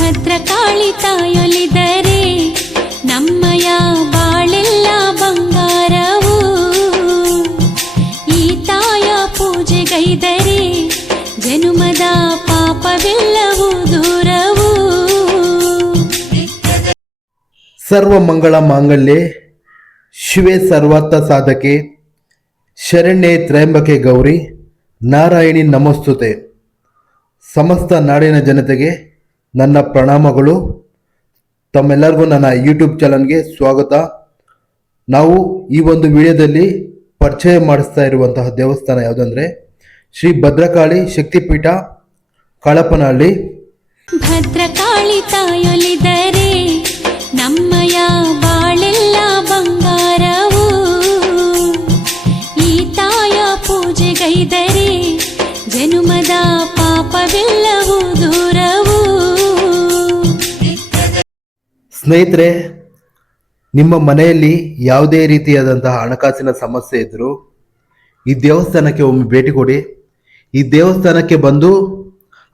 ಭದ್ರಕಾಳಿ ತಾಯೊಲಿದರೆ ನಮ್ಮಯ ಬಾಳೆಲ್ಲ ಬಂಗಾರವು. ಈ ತಾಯ ಪೂಜೆಗೈದರೆ ಜನುಮದ ಪಾಪವೆಲ್ಲವೂ ದೂರವು. ಸರ್ವ ಮಂಗಳ ಮಾಂಗಲ್ಯೆ, ಶಿವೆ ಸರ್ವಾರ್ಥ ಸಾಧಕೆ, ಶರಣ್ಯೆ ತ್ರಯಂಬಕೆ ಗೌರಿ, ನಾರಾಯಣಿ ನಮಸ್ತುತೆ. ಸಮಸ್ತ ನಾಡಿನ ಜನತೆಗೆ ನನ್ನ ಪ್ರಣಾಮಗಳು. ತಮ್ಮೆಲ್ಲರಿಗೂ ನನ್ನ ಯೂಟ್ಯೂಬ್ ಚಾನಲ್ಗೆ ಸ್ವಾಗತ. ನಾವು ಈ ಒಂದು ವಿಡಿಯೋದಲ್ಲಿ ಪರಿಚಯ ಮಾಡಿಸ್ತಾ ಇರುವಂತಹ ದೇವಸ್ಥಾನ ಯಾವುದಂದ್ರೆ ಶ್ರೀ ಭದ್ರಕಾಳಿ ಶಕ್ತಿಪೀಠ ಕಳಪನಹಳ್ಳಿ ಭದ್ರಕಾಳಿ ತಾಯೊಲಿದರೆ ಸ್ನೇಹಿತರೆ, ನಿಮ್ಮ ಮನೆಯಲ್ಲಿ ಯಾವುದೇ ರೀತಿಯಾದಂತಹ ಹಣಕಾಸಿನ ಸಮಸ್ಯೆ ಇದ್ದರೂ ಈ ದೇವಸ್ಥಾನಕ್ಕೆ ಒಮ್ಮೆ ಭೇಟಿ ಕೊಡಿ. ಈ ದೇವಸ್ಥಾನಕ್ಕೆ ಬಂದು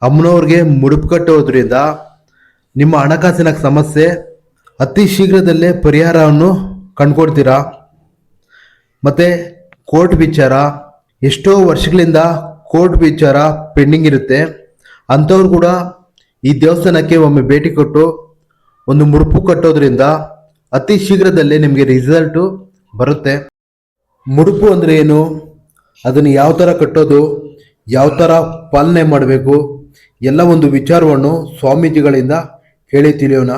ಅಮ್ಮನವ್ರಿಗೆ ಮುಡುಪು ಕಟ್ಟೋದ್ರಿಂದ ನಿಮ್ಮ ಹಣಕಾಸಿನ ಸಮಸ್ಯೆ ಅತಿ ಶೀಘ್ರದಲ್ಲೇ ಪರಿಹಾರವನ್ನು ಕಂಡುಕೊಡ್ತೀರಾ? ಮತ್ತು ಕೋರ್ಟ್ ವಿಚಾರ, ಎಷ್ಟೋ ವರ್ಷಗಳಿಂದ ಕೋರ್ಟ್ ವಿಚಾರ ಪೆಂಡಿಂಗ್ ಇರುತ್ತೆ. ಅಂಥವ್ರು ಕೂಡ ಈ ದೇವಸ್ಥಾನಕ್ಕೆ ಒಮ್ಮೆ ಭೇಟಿ ಕೊಟ್ಟು ಒಂದು ಮುಡುಪು ಕಟ್ಟೋದ್ರಿಂದ ಅತಿ ಶೀಘ್ರದಲ್ಲೇ ನಿಮಗೆ ರಿಸಲ್ಟು ಬರುತ್ತೆ. ಮುಡುಪು ಅಂದರೆ ಏನು? ಅದನ್ನು ಯಾವ ಥರ ಕಟ್ಟೋದು? ಯಾವ ಥರ ಪಾಲನೆ ಮಾಡಬೇಕು? ಎಲ್ಲ ಒಂದು ವಿಚಾರವನ್ನು ಸ್ವಾಮೀಜಿಗಳಿಂದ ಹೇಳಿ ತಿಳಿಯೋಣ.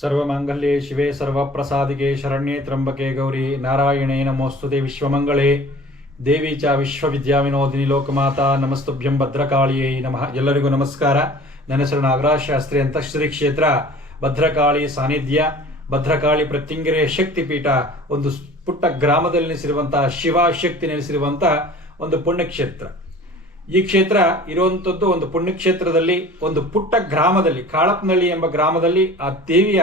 ಸರ್ವಮಂಗಲ್ಯ ಶಿವೇ ಸರ್ವ ಸರ್ವಪ್ರಸಾದಿಗೆ ಶರಣ್ಯೇ ತ್ರಂಬಕೆ ಗೌರಿ ನಾರಾಯಣೇ ನಮೋಸ್ತುತೆ ವಿಶ್ವಮಂಗಳೇ ದೇವಿ ಚ ವಿಶ್ವವಿದ್ಯಾವಿನೋದಿನಿ ಲೋಕಮಾತಾ ನಮಸ್ತುಭ್ಯಂ ಭದ್ರಕಾಳಿಯೇ ನಮಃ. ಎಲ್ಲರಿಗೂ ನಮಸ್ಕಾರ. ನನ್ನ ಹೆಸರು ನಾಗರಾಜ್ ಶಾಸ್ತ್ರಿ ಅಂತ ಶ್ರೀ ಕ್ಷೇತ್ರ ಭದ್ರಕಾಳಿ ಸಾನ್ನಿಧ್ಯ ಭದ್ರಕಾಳಿ ಪ್ರತ್ಯಂಗಿರೆಯ ಶಕ್ತಿಪೀಠ, ಒಂದು ಪುಟ್ಟ ಗ್ರಾಮದಲ್ಲಿ ನೆಲೆಸಿರುವಂತಹ ಶಿವಶಕ್ತಿ ನೆಲೆಸಿರುವಂತಹ ಒಂದು ಪುಣ್ಯಕ್ಷೇತ್ರ. ಈ ಕ್ಷೇತ್ರ ಇರುವಂತದ್ದು ಒಂದು ಪುಣ್ಯಕ್ಷೇತ್ರದಲ್ಲಿ, ಒಂದು ಪುಟ್ಟ ಗ್ರಾಮದಲ್ಲಿ, ಕಾಳಪ್ನಳ್ಳಿ ಎಂಬ ಗ್ರಾಮದಲ್ಲಿ ಆ ದೇವಿಯ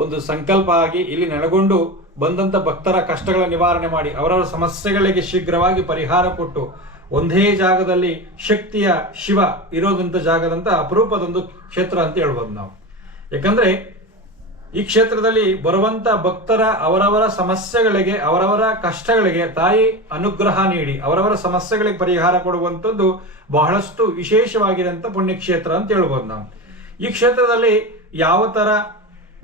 ಒಂದು ಸಂಕಲ್ಪ ಆಗಿ ಇಲ್ಲಿ ನೆಲೆಗೊಂಡು ಬಂದಂತ ಭಕ್ತರ ಕಷ್ಟಗಳ ನಿವಾರಣೆ ಮಾಡಿ ಅವರವರ ಸಮಸ್ಯೆಗಳಿಗೆ ಶೀಘ್ರವಾಗಿ ಪರಿಹಾರ ಕೊಟ್ಟು ಒಂದೇ ಜಾಗದಲ್ಲಿ ಶಕ್ತಿಯ ಶಿವ ಇರೋದಂತ ಜಾಗದಂತ ಅಪರೂಪದೊಂದು ಕ್ಷೇತ್ರ ಅಂತ ಹೇಳ್ಬೋದು ನಾವು. ಯಾಕಂದ್ರೆ ಈ ಕ್ಷೇತ್ರದಲ್ಲಿ ಬರುವಂತ ಭಕ್ತರ ಅವರವರ ಸಮಸ್ಯೆಗಳಿಗೆ, ಅವರವರ ಕಷ್ಟಗಳಿಗೆ ತಾಯಿ ಅನುಗ್ರಹ ನೀಡಿ, ಅವರವರ ಸಮಸ್ಯೆಗಳಿಗೆ ಪರಿಹಾರ ಕೊಡುವಂಥದ್ದು ಬಹಳಷ್ಟು ವಿಶೇಷವಾಗಿರಂತ ಪುಣ್ಯಕ್ಷೇತ್ರ ಅಂತ ಹೇಳ್ಬೋದು ನಾವು. ಈ ಕ್ಷೇತ್ರದಲ್ಲಿ ಯಾವ ತರ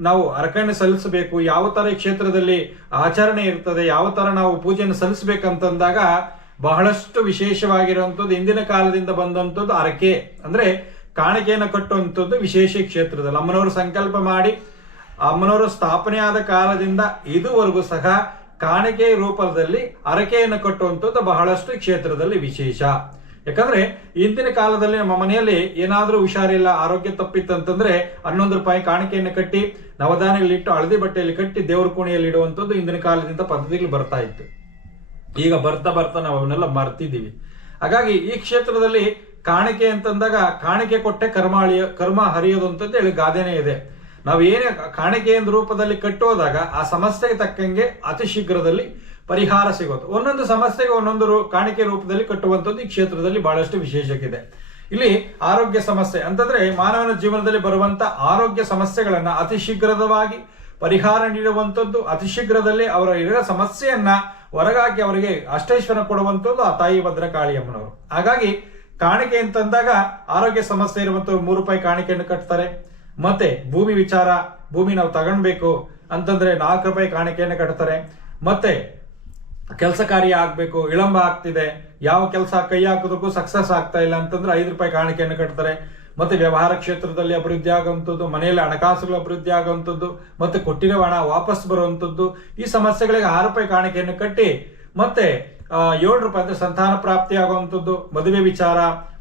ನಾವು ಅರ್ಕಣೆ ಸಲ್ಲಿಸಬೇಕು, ಯಾವ ಥರ ಈ ಕ್ಷೇತ್ರದಲ್ಲಿ ಆಚರಣೆ ಇರ್ತದೆ, ಯಾವ ಥರ ನಾವು ಪೂಜೆಯನ್ನು ಸಲ್ಲಿಸಬೇಕಂತಂದಾಗ ಬಹಳಷ್ಟು ವಿಶೇಷವಾಗಿರುವಂಥದ್ದು, ಇಂದಿನ ಕಾಲದಿಂದ ಬಂದಂಥದ್ದು ಅರಕೆ. ಅಂದ್ರೆ ಕಾಣಿಕೆಯನ್ನು ಕಟ್ಟುವಂಥದ್ದು ವಿಶೇಷ ಕ್ಷೇತ್ರದಲ್ಲಿ. ಅಮ್ಮನವರು ಸಂಕಲ್ಪ ಮಾಡಿ, ಅಮ್ಮನವರು ಸ್ಥಾಪನೆಯಾದ ಕಾಲದಿಂದ ಇದುವರೆಗೂ ಸಹ ಕಾಣಿಕೆ ರೂಪದಲ್ಲಿ ಅರಕೆಯನ್ನು ಕಟ್ಟುವಂಥದ್ದು ಬಹಳಷ್ಟು ಕ್ಷೇತ್ರದಲ್ಲಿ ವಿಶೇಷ. ಯಾಕಂದ್ರೆ ಇಂದಿನ ಕಾಲದಲ್ಲಿ ನಮ್ಮ ಮನೆಯಲ್ಲಿ ಏನಾದರೂ ಹುಷಾರಿಲ್ಲ ಆರೋಗ್ಯ ತಪ್ಪಿತ್ತಂತಂದ್ರೆ ಹನ್ನೊಂದು ರೂಪಾಯಿ ಕಾಣಿಕೆಯನ್ನು ಕಟ್ಟಿ ನವಧಾನ್ಯಗಳಿಟ್ಟು ಹಳದಿ ಬಟ್ಟೆಯಲ್ಲಿ ಕಟ್ಟಿ ದೇವ್ರ ಕೋಣೆಯಲ್ಲಿ ಇಡುವಂಥದ್ದು ಇಂದಿನ ಕಾಲದಿಂದ ಪದ್ಧತಿಗಳು ಬರ್ತಾ ಇತ್ತು. ಈಗ ಬರ್ತಾ ಬರ್ತಾ ನಾವು ಅವನ್ನೆಲ್ಲ ಮರ್ತಿದ್ದೀವಿ. ಹಾಗಾಗಿ ಈ ಕ್ಷೇತ್ರದಲ್ಲಿ ಕಾಣಿಕೆ ಅಂತಂದಾಗ ಕಾಣಿಕೆ ಕೊಟ್ಟೆ ಕರ್ಮಾಳಿಯ ಕರ್ಮ ಹರಿಯೋದು ಅಂತ ಹೇಳಿ ಗಾದೆನೇ ಇದೆ. ನಾವು ಏನೇ ಕಾಣಿಕೆಯ ರೂಪದಲ್ಲಿ ಕಟ್ಟೋದಾಗ ಆ ಸಮಸ್ಯೆಗೆ ತಕ್ಕಂಗೆ ಅತಿ ಶೀಘ್ರದಲ್ಲಿ ಪರಿಹಾರ ಸಿಗುತ್ತೆ ಒಂದೊಂದು ಸಮಸ್ಯೆಗೆ ಒಂದೊಂದು ಕಾಣಿಕೆ ರೂಪದಲ್ಲಿ ಕಟ್ಟುವಂಥದ್ದು ಈ ಕ್ಷೇತ್ರದಲ್ಲಿ ಬಹಳಷ್ಟು ವಿಶೇಷಕ್ಕಿದೆ. ಇಲ್ಲಿ ಆರೋಗ್ಯ ಸಮಸ್ಯೆ ಅಂತಂದ್ರೆ ಮಾನವನ ಜೀವನದಲ್ಲಿ ಬರುವಂತ ಆರೋಗ್ಯ ಸಮಸ್ಯೆಗಳನ್ನ ಅತಿ ಶೀಘ್ರದವಾಗಿ ಪರಿಹಾರ ನೀಡುವಂಥದ್ದು ಅತಿ ಶೀಘ್ರದಲ್ಲಿ ಅವರ ಇರೋ ಸಮಸ್ಯೆಯನ್ನ ಹೊರಗಾಕಿ ಅವರಿಗೆ ಅಷ್ಟೈಶ್ವರ ಕೊಡುವಂಥದ್ದು ಆ ತಾಯಿ ಭದ್ರಕಾಳಿ ಅಮ್ಮನವರು ಹಾಗಾಗಿ ಕಾಣಿಕೆ ಅಂತಂದಾಗ ಆರೋಗ್ಯ ಸಮಸ್ಯೆ ಇರುವಂತ ಮೂರು ರೂಪಾಯಿ ಕಾಣಿಕೆಯನ್ನು ಕಟ್ತಾರೆ. ಮತ್ತೆ ಭೂಮಿ ವಿಚಾರ, ಭೂಮಿ ನಾವು ತಗೊಳ್ಬೇಕು ಅಂತಂದ್ರೆ ನಾಲ್ಕು ರೂಪಾಯಿ ಕಾಣಿಕೆಯನ್ನು ಕಟ್ತಾರೆ. ಮತ್ತೆ ಕೆಲಸ ಕಾರ್ಯ ಆಗಬೇಕು, ವಿಳಂಬ ಆಗ್ತಿದೆ, ಯಾವ ಕೆಲಸ ಕೈ ಹಾಕೋದಕ್ಕೂ ಸಕ್ಸಸ್ ಆಗ್ತಾ ಇಲ್ಲ ಅಂತಂದ್ರೆ ಐದು ರೂಪಾಯಿ ಕಾಣಿಕೆಯನ್ನು ಕಟ್ತಾರೆ. ಮತ್ತೆ ವ್ಯವಹಾರ ಕ್ಷೇತ್ರದಲ್ಲಿ ಅಭಿವೃದ್ಧಿ ಆಗುವಂಥದ್ದು, ಮನೆಯಲ್ಲಿ ಹಣಕಾಸುಗಳು ಅಭಿವೃದ್ಧಿ ಆಗುವಂಥದ್ದು, ಮತ್ತೆ ಕೊಟ್ಟಿರೋ ಹಣ ವಾಪಸ್ ಬರುವಂಥದ್ದು, ಈ ಸಮಸ್ಯೆಗಳಿಗೆ ಆರು ರೂಪಾಯಿ ಕಾಣಿಕೆಯನ್ನು ಕಟ್ಟಿ, ಮತ್ತೆ ಏಳು ರೂಪಾಯಿ ಅಂದರೆ ಸಂತಾನ ಪ್ರಾಪ್ತಿ ಆಗುವಂಥದ್ದು, ಮದುವೆ ವಿಚಾರ,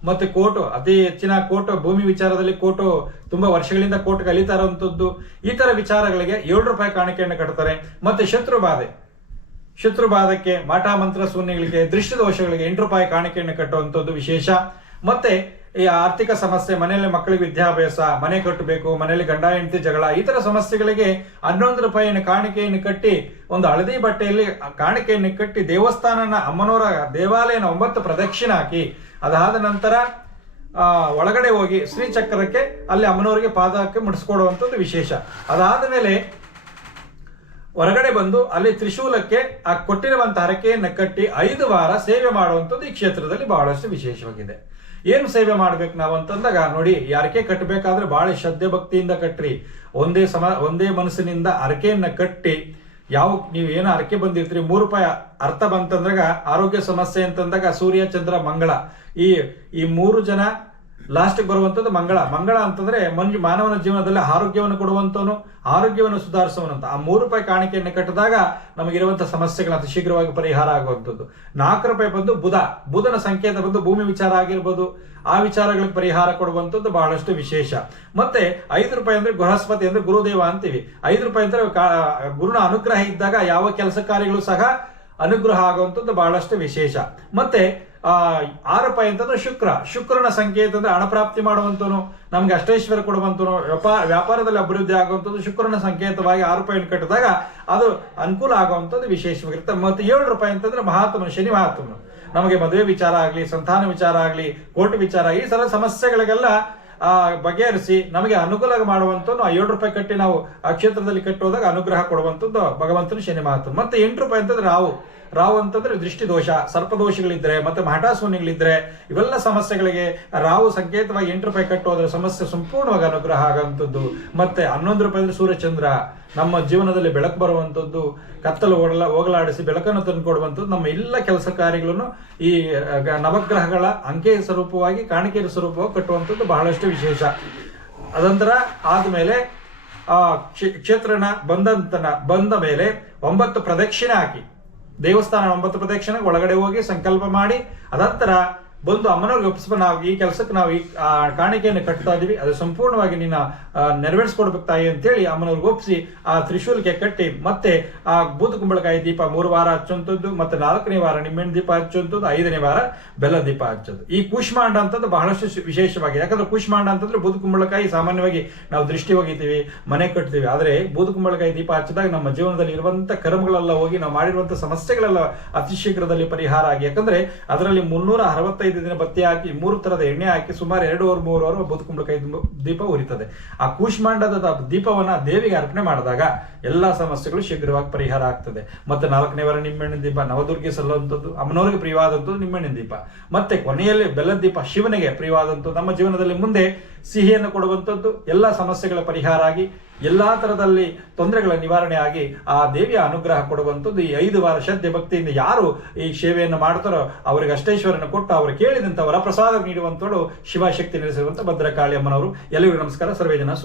ಮತ್ತೆ ಕೋರ್ಟು ಅತಿ ಹೆಚ್ಚಿನ ಕೋರ್ಟ್ ಭೂಮಿ ವಿಚಾರದಲ್ಲಿ ಕೋರ್ಟು ತುಂಬಾ ವರ್ಷಗಳಿಂದ ಕೋರ್ಟ್ ಕಲಿತಾ ಇರುವಂತದ್ದು ಈ ಥರ ವಿಚಾರಗಳಿಗೆ ಏಳು ರೂಪಾಯಿ ಕಾಣಿಕೆಯನ್ನು ಕಟ್ತಾರೆ. ಮತ್ತೆ ಶತ್ರು ಬಾಧೆ ಶತ್ರು ಬಾಧಕ್ಕೆ ಮಾಟ ಮಂತ್ರ ಶೂನ್ಯಗಳಿಗೆ ದೃಷ್ಟಿ ದೋಷಗಳಿಗೆ ಎಂಟು ರೂಪಾಯಿ ಕಾಣಿಕೆಯನ್ನು ಕಟ್ಟುವಂಥದ್ದು ವಿಶೇಷ. ಮತ್ತೆ ಈ ಆರ್ಥಿಕ ಸಮಸ್ಯೆ, ಮನೆಯಲ್ಲಿ ಮಕ್ಕಳಿಗೆ ವಿದ್ಯಾಭ್ಯಾಸ, ಮನೆ ಕಟ್ಟಬೇಕು, ಮನೆಯಲ್ಲಿ ಗಂಡ, ಹೆಂಡತಿ ಜಗಳ, ಈ ತರ ಸಮಸ್ಯೆಗಳಿಗೆ ಹನ್ನೊಂದು ರೂಪಾಯಿಯನ್ನು ಕಾಣಿಕೆಯನ್ನು ಕಟ್ಟಿ, ಒಂದು ಹಳದಿ ಬಟ್ಟೆಯಲ್ಲಿ ಕಾಣಿಕೆಯನ್ನು ಕಟ್ಟಿ ದೇವಸ್ಥಾನನ ಅಮ್ಮನವರ ದೇವಾಲಯನ ಒಂಬತ್ತು ಪ್ರದಕ್ಷಿಣೆ ಹಾಕಿ, ಅದಾದ ನಂತರ ಒಳಗಡೆ ಹೋಗಿ ಶ್ರೀಚಕ್ರಕ್ಕೆ, ಅಲ್ಲಿ ಅಮ್ಮನವರಿಗೆ ಪಾದಕ್ಕೆ ಮುಡಿಸ್ಕೊಡುವಂಥದ್ದು ವಿಶೇಷ. ಅದಾದ ಮೇಲೆ ಹೊರಗಡೆ ಬಂದು ಅಲ್ಲಿ ತ್ರಿಶೂಲಕ್ಕೆ ಆ ಕೊಟ್ಟಿರುವಂತಹ ಹರಕೆಯನ್ನು ಕಟ್ಟಿ ಐದು ವಾರ ಸೇವೆ ಮಾಡುವಂಥದ್ದು ಈ ಕ್ಷೇತ್ರದಲ್ಲಿ ಬಹಳಷ್ಟು ವಿಶೇಷವಾಗಿದೆ. ಏನು ಸೇವೆ ಮಾಡ್ಬೇಕು ನಾವು ಅಂತಂದಾಗ, ನೋಡಿ, ಈ ಕಟ್ಟಬೇಕಾದ್ರೆ ಬಹಳ ಶ್ರದ್ಧೆ ಭಕ್ತಿಯಿಂದ ಕಟ್ಟ್ರಿ ಒಂದೇ ಸಮ, ಒಂದೇ ಮನಸ್ಸಿನಿಂದ ಅರಕೆಯನ್ನು ಕಟ್ಟಿ, ಯಾವ, ನೀವು ಏನು ಹರಕೆ ಬಂದಿರ್ತೀರಿ, ಮೂರು ರೂಪಾಯಿ ಅರ್ಥ ಬಂತಂದ್ರಾಗ ಆರೋಗ್ಯ ಸಮಸ್ಯೆ ಅಂತಂದಾಗ ಸೂರ್ಯ, ಚಂದ್ರ, ಮಂಗಳ, ಈ ಈ ಮೂರು ಜನ ಲಾಸ್ಟ್ ಬರುವಂಥದ್ದು ಮಂಗಳ. ಮಂಗಳ ಅಂತಂದ್ರೆ ಮಂಜು ಮಾನವನ ಜೀವನದಲ್ಲಿ ಆರೋಗ್ಯವನ್ನು ಕೊಡುವಂತವನು ಆರೋಗ್ಯವನ್ನು ಸುಧಾರಿಸುವಂತ ಆ ಮೂರು ರೂಪಾಯಿ ಕಾಣಿಕೆಯನ್ನು ಕಟ್ಟಿದಾಗ ನಮಗಿರುವಂಥ ಸಮಸ್ಯೆಗಳು ಅತಿ ಶೀಘ್ರವಾಗಿ ಪರಿಹಾರ ಆಗುವಂಥದ್ದು. ನಾಲ್ಕು ರೂಪಾಯಿ ಬಂದು ಬುಧ. ಬುಧನ ಸಂಕೇತ ಬಂದು ಭೂಮಿ ವಿಚಾರ ಆಗಿರ್ಬೋದು. ಆ ವಿಚಾರಗಳಿಗೆ ಪರಿಹಾರ ಕೊಡುವಂಥದ್ದು ಬಹಳಷ್ಟು ವಿಶೇಷ. ಮತ್ತೆ ಐದು ರೂಪಾಯಿ ಅಂದ್ರೆ ಬೃಹಸ್ಪತಿ ಅಂದ್ರೆ ಗುರುದೇವ ಅಂತೀವಿ. ಐದು ರೂಪಾಯಿ ಅಂದ್ರೆ ಗುರುನ ಅನುಗ್ರಹ ಇದ್ದಾಗ ಯಾವ ಕೆಲಸ ಕಾರ್ಯಗಳು ಸಹ ಅನುಗ್ರಹ ಆಗುವಂಥದ್ದು ಬಹಳಷ್ಟು ವಿಶೇಷ. ಮತ್ತೆ ಆರು ರೂಪಾಯಿ ಅಂತಂದ್ರೆ ಶುಕ್ರ. ಶುಕ್ರನ ಸಂಕೇತ ಅಂದ್ರೆ ಹಣ ಪ್ರಾಪ್ತಿ ಮಾಡುವಂತನು ನಮ್ಗೆ ಅಷ್ಟೈಶ್ವರ್ಯ ಕೊಡುವಂತನು ವ್ಯಾಪಾರ ವ್ಯಾಪಾರದಲ್ಲಿ ಅಭಿವೃದ್ಧಿ ಆಗುವಂಥದ್ದು ಶುಕ್ರನ ಸಂಕೇತವಾಗಿ ಆರು ರೂಪಾಯಿಯನ್ನು ಕಟ್ಟಿದಾಗ ಅದು ಅನುಕೂಲ ಆಗುವಂಥದ್ದು ವಿಶೇಷವಾಗಿರುತ್ತೆ. ಮತ್ತೆ ಏಳು ರೂಪಾಯಿ ಅಂತಂದ್ರೆ ಮಹಾತ್ಮನು, ಶನಿ ಮಹಾತ್ಮನು. ನಮಗೆ ಮದುವೆ ವಿಚಾರ ಆಗಲಿ, ಸಂತಾನ ವಿಚಾರ ಆಗಲಿ, ಕೋರ್ಟ್ ವಿಚಾರ ಈ ಸಲ ಸಮಸ್ಯೆಗಳಿಗೆಲ್ಲ ಬಗೆಹರಿಸಿ ನಮಗೆ ಅನುಕೂಲ ಮಾಡುವಂಥದ್ದು ಆ ಏಳು ರೂಪಾಯಿ ಕಟ್ಟಿ ನಾವು ಆ ಕ್ಷೇತ್ರದಲ್ಲಿ ಕಟ್ಟೋದಾಗ ಅನುಗ್ರಹ ಕೊಡುವಂಥದ್ದು ಭಗವಂತನ ಶನಿ ಮಹಾತ್ಮ ಮತ್ತೆ ಎಂಟು ರೂಪಾಯಿ ಅಂತಂದ್ರೆ ರಾವು ರಾವು ಅಂತಂದ್ರೆ ದೃಷ್ಟಿ ದೋಷ ಸರ್ಪದೋಷಗಳಿದ್ರೆ ಮತ್ತೆ ಮಹಟಾಸೂನಿಗಳಿದ್ರೆ ಇವೆಲ್ಲ ಸಮಸ್ಯೆಗಳಿಗೆ ರಾವು ಸಂಕೇತವಾಗಿ ಎಂಟು ರೂಪಾಯಿ ಕಟ್ಟೋದ್ರ ಸಮಸ್ಯೆ ಸಂಪೂರ್ಣವಾಗಿ ಅನುಗ್ರಹ ಆಗುವಂಥದ್ದು. ಮತ್ತೆ ಹನ್ನೊಂದು ರೂಪಾಯಿ ಅಂದ್ರೆ ಸೂರ್ಯಚಂದ್ರ ನಮ್ಮ ಜೀವನದಲ್ಲಿ ಬೆಳಕು ಬರುವಂಥದ್ದು, ಕತ್ತಲು ಓಡಲ, ಹೋಗಲಾಡಿಸಿ ಬೆಳಕನ್ನು ತಂದುಕೊಡುವಂಥದ್ದು ನಮ್ಮ ಎಲ್ಲ ಕೆಲಸ ಕಾರ್ಯಗಳನ್ನು ಈ ನವಗ್ರಹಗಳ ಅಂಕೆ ಸ್ವರೂಪವಾಗಿ, ಕಾಣಿಕೆಯ ಸ್ವರೂಪವಾಗಿ ಕಟ್ಟುವಂಥದ್ದು ಬಹಳಷ್ಟು ವಿಶೇಷ. ಅದಂತರ ಆದಮೇಲೆ, ಆ, ಕ್ಷೇ- ಕ್ಷೇತ್ರನ ಬಂದಂತನ ಬಂದ ಮೇಲೆ ಒಂಬತ್ತು ಪ್ರದಕ್ಷಿಣೆ ಹಾಕಿ. ದೇವಸ್ಥಾನ ಒಂಬತ್ತು ಪ್ರದಕ್ಷಿಣೆ ಒಳಗಡೆ ಹೋಗಿ ಸಂಕಲ್ಪ ಮಾಡಿ ಅದನಂತರ ಬಂದು ಅಮ್ಮನವ್ರಿಗೆ ಒಪ್ಪಿಸ್ಬ ನಾವು ಈ ಕೆಲಸಕ್ಕೆ ನಾವು ಈ ಕಾಣಿಕೆಯನ್ನು ಕಟ್ತಾ ಇದೀವಿ. ಅದು ಸಂಪೂರ್ಣವಾಗಿ ನಿನ್ನ ನೆರವೇರಿಸ್ಕೊಡ್ಬೇಕು ತಾಯಿ ಅಂತೇಳಿ ಅಮ್ಮನವ್ರಿಗೆ ಒಪ್ಪಿಸಿ, ಆ ತ್ರಿಶೂಲಕ್ಕೆ ಕಟ್ಟಿ, ಮತ್ತೆ ಆ ಬೂದು ಕುಂಬಳಕಾಯಿ ದೀಪ ಮೂರು ವಾರ ಹಚ್ಚುವಂಥದ್ದು, ಮತ್ತೆ ನಾಲ್ಕನೇ ವಾರ ನಿಮ್ಮೆಣ್ಣು ದೀಪ ಹಚ್ಚುವಂಥದ್ದು, ಐದನೇ ವಾರ ಬೆಲ್ಲ ದೀಪ ಹಚ್ಚೋದು. ಈ ಕೂಷ್ಮಾಂಡ ಅಂತದ್ದು ಬಹಳಷ್ಟು ವಿಶೇಷವಾಗಿದೆ. ಯಾಕಂದ್ರೆ ಕೂಷ್ಮಾಂಡ ಅಂತಂದ್ರೆ ಬೂದು ಕುಂಬಳಕಾಯಿ ಸಾಮಾನ್ಯವಾಗಿ ನಾವು ದೃಷ್ಟಿ ಹೋಗಿದ್ದೀವಿ, ಮನೆ ಕಟ್ತೀವಿ. ಆದ್ರೆ ಬೂದು ಕುಂಬಳಕಾಯಿ ದೀಪ ಹಚ್ಚಿದಾಗ ನಮ್ಮ ಜೀವನದಲ್ಲಿ ಇರುವಂತ ಕರ್ಮಗಳೆಲ್ಲ ಹೋಗಿ ನಾವು ಮಾಡಿರುವಂತ ಸಮಸ್ಯೆಗಳೆಲ್ಲ ಅತಿ ಶೀಘ್ರದಲ್ಲಿ ಪರಿಹಾರ ಆಗಿ, ಯಾಕಂದ್ರೆ ಅದರಲ್ಲಿ ಮುನ್ನೂರ ಅರವತ್ತೈದು ದಿನ ಬತ್ತಿ ಹಾಕಿ, ಮೂರು ತರದ ಎಣ್ಣೆ ಹಾಕಿ, ಸುಮಾರು ಎರಡೂವರೆ ಮೂರು ಅವರ್ ಬದುಕುಂಬಳಕಾಯಿ ದೀಪ ಉರಿತದೆ. ಆ ಕೂಷ್ಮಾಂಡದ ದೀಪವನ್ನ ದೇವಿಗೆ ಅರ್ಪಣೆ ಮಾಡಿದಾಗ ಎಲ್ಲಾ ಸಮಸ್ಯೆಗಳು ಶೀಘ್ರವಾಗಿ ಪರಿಹಾರ ಆಗ್ತದೆ. ಮತ್ತೆ ನಾಲ್ಕನೇ ವಾರ ನಿಮ್ಮೆಣ್ಣಿನ ದೀಪ, ನವದುರ್ಗೆ ಸಲ್ಲುವಂಥದ್ದು, ಅಮ್ಮನವರಿಗೆ ಪ್ರಿಯವಾದಂಥದ್ದು ನಿಮ್ಮೆಣ್ಣಿನ ದೀಪ. ಮತ್ತೆ ಕೊನೆಯಲ್ಲಿ ಬೆಲ್ಲದ ದೀಪ, ಶಿವನಿಗೆ ಪ್ರಿಯವಾದಂಥದ್ದು. ನಮ್ಮ ಜೀವನದಲ್ಲಿ ಮುಂದೆ ಸಿಹಿಯನ್ನು ಕೊಡುವಂಥದ್ದು, ಎಲ್ಲಾ ಸಮಸ್ಯೆಗಳ ಪರಿಹಾರ ಆಗಿ ಎಲ್ಲಾ ತರದಲ್ಲಿ ತೊಂದರೆಗಳ ನಿವಾರಣೆ ಆಗಿ ಆ ದೇವಿಯ ಅನುಗ್ರಹ ಕೊಡುವಂಥದ್ದು ಈ ಐದು ವಾರ ಶ್ರದ್ಧೆ ಭಕ್ತಿಯಿಂದ ಯಾರು ಈ ಸೇವೆಯನ್ನು ಮಾಡ್ತಾರೋ ಅವರಿಗೆ ಅಷ್ಟೈಶ್ವರನ ಕೊಟ್ಟು ಅವರು ಕೇಳಿದಂತ ವರಪ್ರಸಾದ ನೀಡುವಂಥವಳು ಶಿವಶಕ್ತಿ ನೆಲೆಸಿರುವಂತ ಭದ್ರಕಾಳಿ ಅಮ್ಮನವರು ಎಲ್ಲರಿಗೂ ನಮಸ್ಕಾರ. ಸರ್ವೇ ಜನ